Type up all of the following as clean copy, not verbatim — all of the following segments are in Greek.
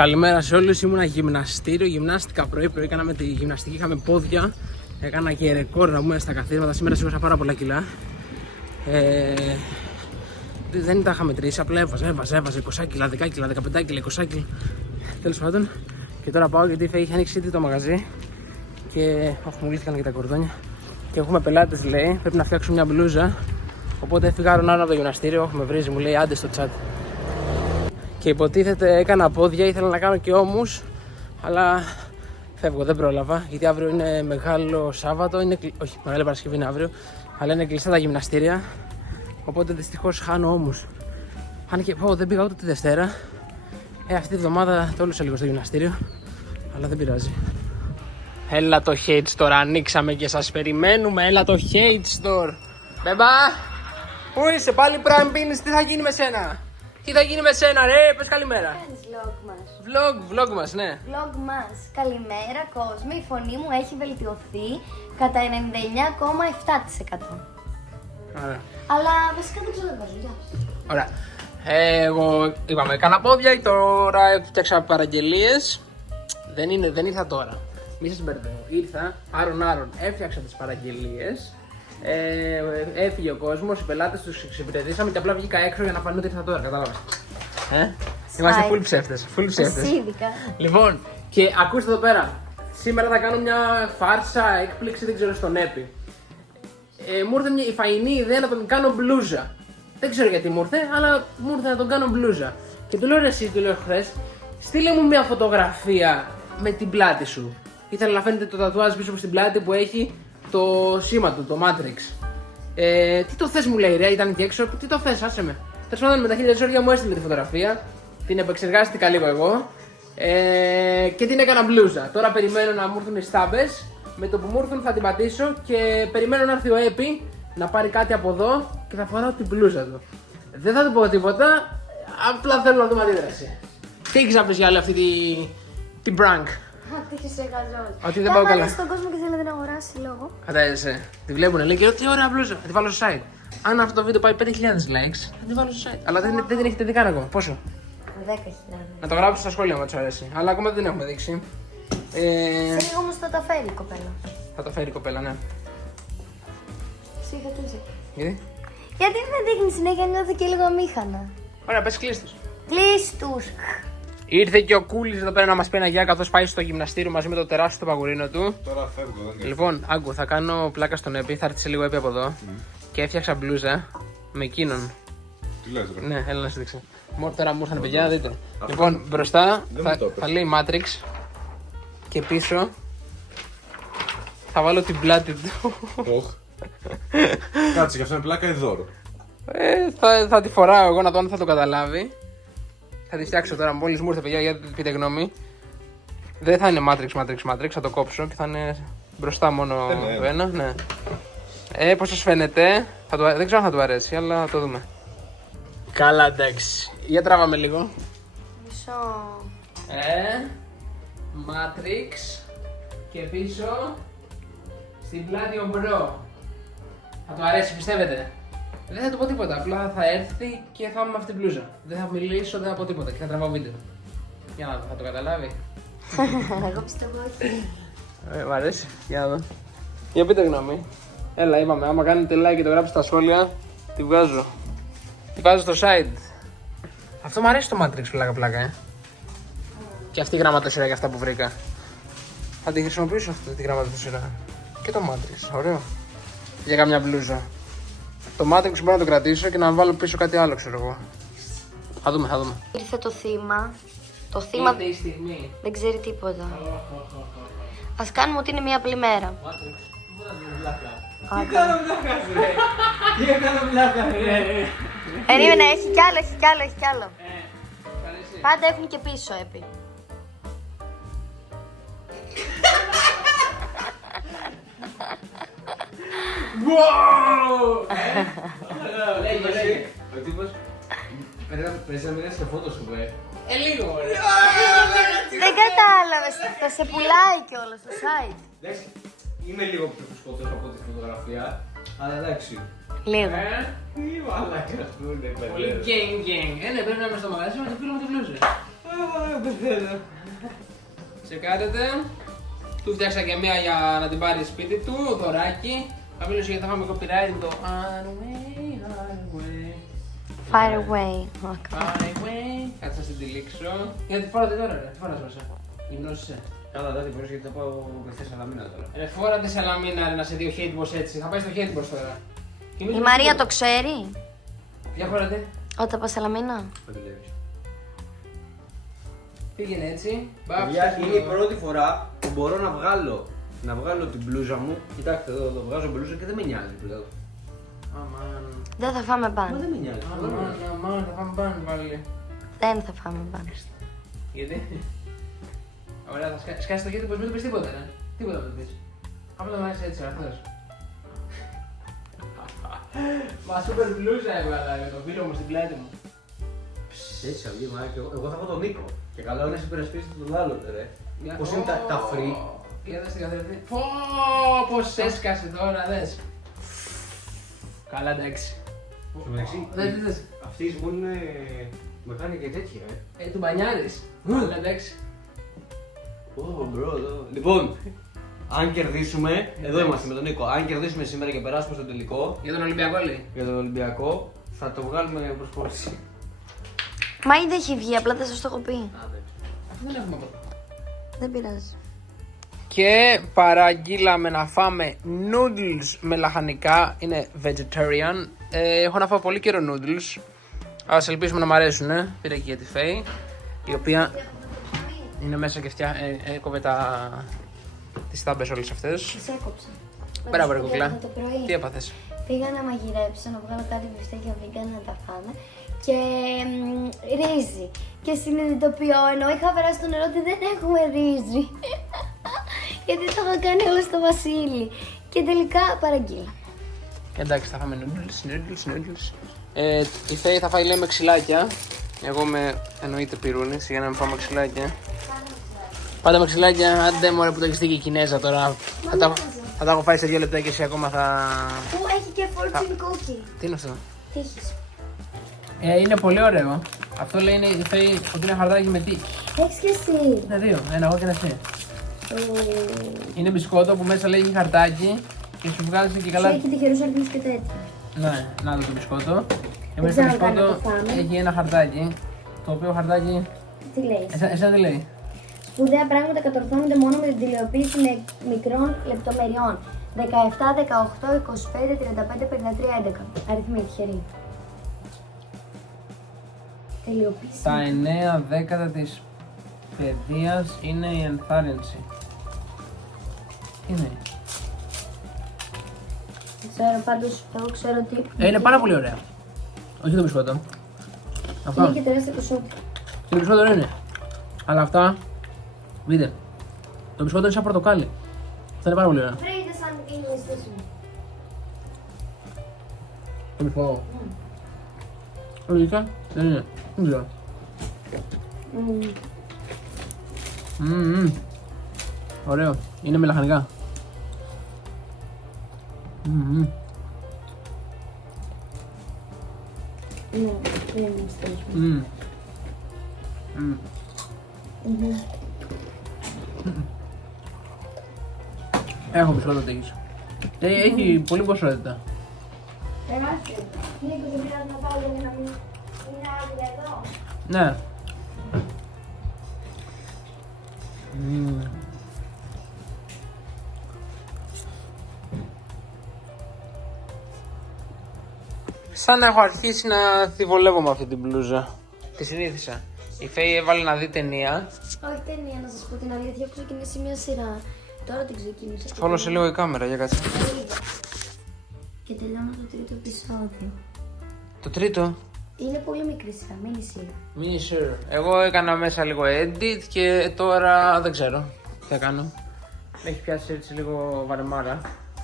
Καλημέρα σε όλους, ήμουνα γυμναστήριο, γυμνάστηκα πρωί, κάναμε τη γυμναστική, είχαμε πόδια, έκανα και ρεκόρ να μπούμε στα καθίσματα, σήμερα σίγουρα πάρα πολλά κιλά. Δεν τα είχα μετρήσει, απλά έβαζα 20 κιλά, 10 κιλά, 15 κιλά, 20 κιλά, τέλος πάντων. Και τώρα πάω γιατί είχε ανοίξει ήδη το μαγαζί και μου λύθηκαν και τα κορδόνια και έχουμε πελάτες, λέει, πρέπει να φτιάξω μια μπλούζα, οπότε έφυγα άρον από το γυμναστήριο, με βρίζει, μου λέει άντε στο chat. Και υποτίθεται έκανα πόδια, ήθελα να κάνω και ώμους, αλλά φεύγω, δεν πρόλαβα, γιατί αύριο είναι Μεγάλο Σάββατο, όχι, Μεγάλη Παρασκευή είναι αύριο, αλλά είναι κλειστά τα γυμναστήρια, οπότε δυστυχώς χάνω ώμους. Αν και δεν πήγα ούτε τη Δευτέρα, αυτή τη βδομάδα τόλουσα λίγο στο γυμναστήριο, αλλά δεν πειράζει. Έλα το hate store, ανοίξαμε και σας περιμένουμε, έλα το hate store. Μπεμπά, πού είσαι, πάλι πράγμα πίνεις, τι θα γίνει με σένα? Τι θα γίνει με σένα, ρε, πες καλημέρα. Κάνεις vlog μας. Vlog μας, ναι. Vlog μας. Καλημέρα κόσμο, η φωνή μου έχει βελτιωθεί κατά 99,7%. Ωραία. Αλλά βασικά δεν ξέρω να βάζω, γεια. Ωραία. Εγώ είπαμε, έκανα πόδια, τώρα έφτιαξα παραγγελίες. Δεν ήρθα τώρα. Μη σας μπερδεύω. Ήρθα, άρον, έφτιαξα τις παραγγελίες. Έφυγε ο κόσμος, οι πελάτες τους εξυπηρετήσαμε και απλά βγήκα έξω για να φανεί ότι ήρθα τώρα, κατάλαβες. Είμαστε full ψεύτες. Ειδικά. Λοιπόν, και ακούστε εδώ πέρα. Σήμερα θα κάνω μια φάρσα, έκπληξη, δεν ξέρω, στον Έπι. Μου ήρθε η φαϊνή ιδέα να τον κάνω μπλούζα. Δεν ξέρω γιατί μου ήρθε, αλλά μου ήρθε να τον κάνω μπλούζα. Και του λέω ρε εσύ, του λέω χθες, στείλε μου μια φωτογραφία με την πλάτη σου. Ήθελα να φαίνεται το τατουάζ πίσω από την πλάτη που έχει το σήμα του, το Matrix. Τι το θες, μου λέει, ρε, ήταν και έξω, τι το θες, άσε με. Τέλος πάντων, με τα χίλια ζόρια μου έστειλε τη φωτογραφία, την επεξεργάστηκα λίγο εγώ και την έκανα μπλούζα. Τώρα περιμένω να μου έρθουν οι στάμπες, με το που μου έρθουν θα την πατήσω και περιμένω να έρθει ο Έπι να πάρει κάτι από εδώ και θα φοράω την μπλούζα του. Δεν θα του πω τίποτα, απλά θέλω να δούμε αντίδραση. Τι έχεις να πεις για όλη αυτή την prank? Ότι είσαι γαζός. Ότι δεν πάω καλά. Στον κόσμο και θέλει να την αγοράσει λόγω. Κατάλαβε. Τη βλέπουνε, λέει και τι ωραία μπλούζα. Θα τη βάλω στο site. Αν αυτό το βίντεο πάει 5.000 likes, θα τη βάλω στο site. Αλλά δεν την έχετε δει καν ακόμα. Πόσο? 10.000. Να το γράψω στα σχόλια μου, του αρέσει. Αλλά ακόμα δεν την έχουμε δείξει. Σε λίγο όμως θα τα φέρει η κοπέλα. Θα τα φέρει η κοπέλα, ναι. Συγχαρητήρια. Γιατί? Γιατί δεν δείχνει συνέχεια, νιώθω και λίγο αμήχανα. Ωραία, πες κλείστος. Κλείστους. Ήρθε και ο Κούλης εδώ πέρα να μας πει ένα γεια καθώς πάει στο γυμναστήριο μαζί με το τεράστιο το παγουρίνο του. Τώρα φεύγω, δεν Λοιπόν, άκου, θα κάνω πλάκα στον Έπι, θα έρθει σε λίγο Έπι από εδώ. Και έφτιαξα μπλούζα με εκείνον. Τι λες, ρε. Ναι, έλα να σου δείξω. Τώρα μου ήρθαν παιδιά, δείτε. Λοιπόν, μπροστά θα λέει Matrix και πίσω θα βάλω την πλάτη του. Οχ. Κάτσε, γι' αυτό είναι πλάκα ή δώρο? Θα τη φοράω εγώ να δω αν θα το καταλάβει. Θα τη φτιάξω τώρα, μόλις μου ήρθε παιδιά, για πείτε γνώμη. Δεν θα είναι Matrix, θα το κόψω και θα είναι μπροστά μόνο το ένα. Ναι. Πώς σας φαίνεται, δεν ξέρω αν θα του αρέσει, αλλά θα το δούμε. Καλά, εντάξει. Για τράβαμε λίγο. Μισό. Matrix και πίσω στην πλάτη ο μπρο. Θα του αρέσει, πιστεύετε? Δεν θα του πω τίποτα, απλά θα έρθει και θα είμαι με αυτή την μπλούζα. Δεν θα μιλήσω, δεν θα πω τίποτα και θα τραβάω βίντεο. Για να δω, θα το καταλάβει. Εγώ πιστεύω όχι. Μ' αρέσει, για να δω. Για πείτε γνώμη. Έλα, είπαμε, άμα κάνετε like και το γράψετε στα σχόλια, τη βγάζω. Τη βάζω στο site. Αυτό μου αρέσει το Matrix πλάκα. Και αυτή η γραμματοσυρά για αυτά που βρήκα. Θα τη χρησιμοποιήσω αυτή τη γραμματοσυρά. Και το Matrix, ωραίο. Για καμιά μπλούζα. Το Matrix μπορώ να το κρατήσω και να βάλω πίσω κάτι άλλο, ξέρω εγώ. Θα δούμε. Ήρθε το θύμα. Το θύμα Ήρθε η στιγμή. δεν ξέρει τίποτα. Ας κάνουμε ότι είναι μια απλή μέρα. Matrix, μου να δίνει πλάκα. Άντε. Τι κάνω πλάκα, ρε. Περίμενε, έχει κι άλλο. Πάντα έχουν και πίσω, Έπι. Λέγε. Ο τύπος παίζει να μιλάς σε φώτο σου, Λίγο, ρε. Δεν κατάλαβες, θα σε πουλάει κιόλας στο site. Εντάξει, είμαι λίγο πιο φουσκωτός από τη φωτογραφία, αλλά εντάξει. Λίγο. Τι μαλάκας που είναι, Πολύ παιδί. gang. Ναι, πρέπει να είμαι στο μαγαζί με το φίλο μου τη μπλούζα. Τσεκάρετε. Του φτιάξα και μία για να την πάρει σπίτι του, δωράκι. Θα μιλήσω γιατί θα φάμε copyright το Far away, far away. Fire away. Far away. Κάτσε να στην τυλίξω. Γιατί φόρατε τώρα, ρε. Τι φοράς μέσα. Γυμνώσαι. Καλά, δεν μπορείς γιατί θα πάω στη Σαλαμίνα τώρα. Ρε, φόρατε σαλαμίνα, ρε, να σε δει ο hate boss έτσι. Θα πάει στο hate boss τώρα. Και εμείς Η με Μαρία τίποτα. το ξέρει. Για φόρατε. Όταν πας Σαλαμίνα. Δεν δουλεύεις. Πήγαινε έτσι. Παιδιά, είναι η πρώτη φορά που μπορώ να βγάλω την μπλούζα μου. Κοιτάξτε εδώ, βγάζω μπλούζα και δεν με νοιάζει πλέον. Αμάν. Δεν θα φάμε Μα μπαν. δεν με νοιάζει. Αμάν, θα πάμε πάνω πάλι. Δεν θα φάμε μπαν. Γιατί? Ωραία, θα σκάσει το χέρι πως μην του πεις τίποτα, ρε. Τίποτα μην του πεις. Απλά να είσαι έτσι, αυτός. Μα σούπερ μπλούζα έβγαλα με τον φίλο μου στην πλάτη μου. Έτσι, αυγή, μα και εγώ θα έχω τον Νίκο. Και καλό είναι να συμπερασπίσετε τον άλλον, ρε. Πώς είναι τα free. Για δες την καθρέφτη. Πω, πως έσκασε τώρα, δες. Καλά, εντάξει. Στο μεταξύ, Δες. αυτή η μου είναι. Με κάνει και τέτοια, Του μπανιάρης. Καλά, εντάξει. Λοιπόν, αν κερδίσουμε, εδώ είμαστε με τον Νίκο. Αν κερδίσουμε σήμερα και περάσουμε στο τελικό Για τον Ολυμπιακό λέει. για τον Ολυμπιακό, θα το βγάλουμε προσχώρηση. Μα ήδη έχει βγει, απλά δεν σας το έχω πει. Αυτό δεν έχουμε από. Δεν πειράζει. Και παραγγείλαμε να φάμε noodles με λαχανικά, είναι vegetarian. Έχω να φάω πολύ καιρό noodles. Ας ελπίσουμε να μ' αρέσουν. Πήρα και για τη Φέη, η οποία είναι μέσα και έκοβε τις τάμπες όλες αυτές. Τις έκοψα. Μπράβο ρε κουκλά. Το πρωί. Τι έπαθες? Πήγα να μαγειρέψω, να βγάλω κάτι μπιφτέκια vegan να τα φάμε και ρύζι. Και συνειδητοποιώ, ενώ είχα περάσει το νερό, ότι δεν έχουμε ρύζι. Γιατί το είχα κάνει όλο στο Βασίλη. Και τελικά παραγγείλα. Εντάξει, θα φάμε noodles. Η Φέη θα φάει λέει με ξυλάκια. Εγώ με εννοείται πυρούνι, για να μην φάω με ξυλάκια. Πάντα με ξυλάκια, άντε μωρέ που το έχεις δει και η Κινέζα τώρα. Θα τα έχω φάει σε 2 λεπτά και εσύ ακόμα θα... Που έχει και fortune cookie. Τι είναι αυτό? Τι έχεις? Είναι πολύ ωραίο. Αυτό λέει είναι η Φέη ότι είναι χαρτάκι με τι. Έχεις και εσύ. Είναι 2, ένα εγώ και ένα εσύ. Είναι μπισκότο που μέσα λέει χαρτάκι και σου βγάζει και Σου καλά. έχει τυχερούς αριθμούς και τέτοια. Ναι, να δω το μπισκότο. Και μέσα στο ξέρω καν να μπισκότο το φάμε. έχει ένα χαρτάκι. Το οποίο χαρτάκι. Τι λέει? Εσένα τι λέει? Σπουδαία πράγματα κατορθώνονται μόνο με την τηλεοποίηση μικρών λεπτομεριών. 17, 18, 25, 35, 53, 11. Αριθμοί τυχεροί. Τελειοποίηση. Τα 9 δέκατα της παιδείας είναι η ενθάρρυνση. Τι είναι? Δεν ξέρω, πάντως εγώ ξέρω ότι. Είναι πάρα πολύ ωραία. Όχι το μπισκότο. Αυτό. Είναι και τεράστιο κοσότι. Το μπισκότο δεν είναι. Αλλά αυτά. Δείτε. Το μπισκότο είναι σαν πορτοκάλι. Αυτό είναι πάρα πολύ ωραία. Βρείτε σαν είναι η στήση μου. Το μπισκότο. Λογικά δεν είναι. Δεν ξέρω. Ωραίο. Είναι με λαχανικά. Ναι, δεν είναι η στήση μου. Έχω μπισκότο τέγης. Έχει πολύ ποσότητα. Τεράστιο. Νίκο, δεν πειράζει να πάω για να μην είναι άδεια εδώ. Ναι. Σαν να έχω αρχίσει να θυβολεύω με αυτή την μπλούζα. Τη συνήθισα. Η Φέη έβαλε να δει ταινία. Όχι ταινία, να σας πω την αλήθεια, έχω ξεκινήσει μια σειρά. Τώρα την ξεκίνησα. Φόλωσε λίγο η κάμερα για κάτσε. Και τελειώνω το τρίτο επεισόδιο. Το τρίτο. Είναι πολύ μικρή σειρά, μίνι σειρά. Mini sure. Εγώ έκανα μέσα λίγο edit και τώρα δεν ξέρω τι θα κάνω. Με έχει πιάσει έτσι λίγο βαρεμάρα.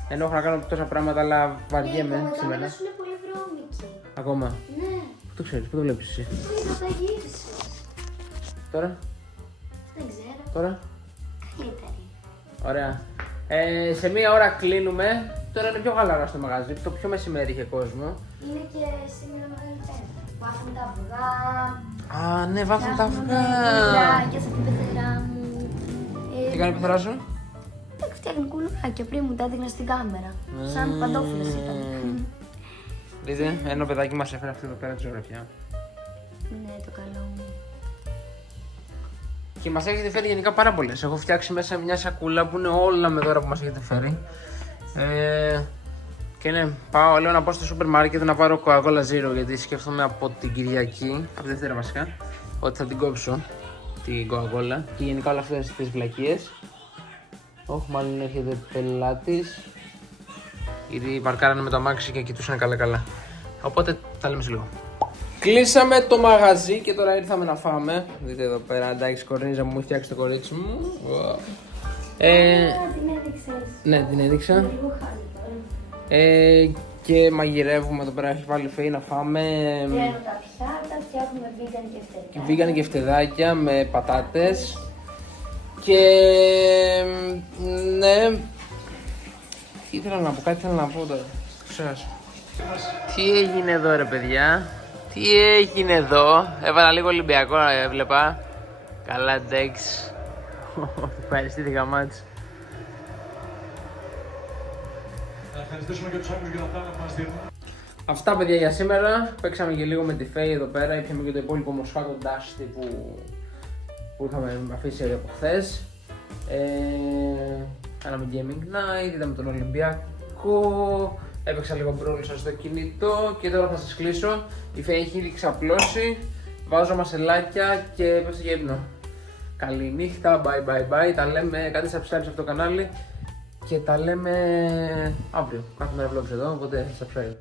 Ενώ έχω να κάνω τόσα πράγματα, αλλά βαριέμαι Τα σήμερα. σου είναι πολύ βρώμικη. Ακόμα. Ναι, Πού το ξέρεις, πού το βλέπεις εσύ. θα τα γύρισε. Τώρα, Δεν ξέρω. τώρα. Καλύτερη. Ωραία. Σε μία ώρα κλείνουμε. Τώρα είναι πιο χαλαρά στο μαγαζί. Το πιο μεσημέρι είχε κόσμο. Είναι και σήμερα μεγαλύτερα. Βάζουμε τα αυγά. Α, ναι, βάθουν τα αυγά. Κουλουράκια σαν την πεθερά μου. Τι κάνει η πεθερά σου? Φτιάχνει κουλουράκια πριν μου τα έδειχνα στην κάμερα. Σαν παντόφυλλες ήταν. Δείτε, ένα παιδάκι μας έφερε αυτή εδώ πέρα τη ζωγραφιά. Ναι, το καλό μου. Και μας έχετε φέρει γενικά πάρα πολλές. Έχω φτιάξει μέσα μια σακούλα που είναι όλα με δώρα που μας έχετε φέρει. Και ναι, λέω να πάω στο σούπερ μάρκετ να πάρω Coca-Cola Zero, γιατί σκέφτομαι από την Κυριακή, από τη Δευτέρα βασικά, ότι θα την κόψω την Coca-Cola και γενικά όλα αυτές τις βλακίες. Όχι, μάλλον έρχεται πελάτης. Ήδη παρκάρανε με το αμάξι και κοιτούσαν καλά. Οπότε τα λέμε σε λίγο. Κλείσαμε το μαγαζί και τώρα ήρθαμε να φάμε. Δείτε εδώ πέρα, εντάξει, κορνίζα μου έχει φτιάξει το κορίτσι μου. Την έδειξες. Ναι, την έδειξα. Λίγο χάλι τώρα. Και μαγειρεύουμε εδώ πέρα, έχει βάλει Φέη να φάμε. Πλένω τα πιάτα, φτιάχνουμε vegan και φτεδάκια. Vegan και φτεδάκια με πατάτες. Και ναι. Τι ήθελα να πω, κάτι ήθελα να πω τώρα. Ξέχασα. Τι έγινε εδώ ρε παιδιά? Τι έγινε εδώ? Έβαλα λίγο Ολυμπιακό να έβλεπα. Καλά, εντάξει. Ευχαριστήθηκα μάτς. Να ευχαριστήσουμε και τους άλλους για αυτά που μας δίνουν. Αυτά παιδιά για σήμερα. Παίξαμε και λίγο με τη Φέη εδώ πέρα. Ήπιαμε και το υπόλοιπο μοσχάτο Dusty που είχαμε αφήσει από χθες. Κάναμε gaming night, είδαμε τον Ολυμπιακό. Έπαιξα λίγο μπρόλισσα στο κινητό και τώρα θα σας κλείσω. Η Φέη έχει ήδη ξαπλώσει. Βάζω μασελάκια και πέφτω για ύπνο. Καληνύχτα, bye bye bye. Τα λέμε, κάντε subscribe σε αυτό το κανάλι και τα λέμε αύριο. Κάθε μέρα vlogs εδώ, οπότε subscribe.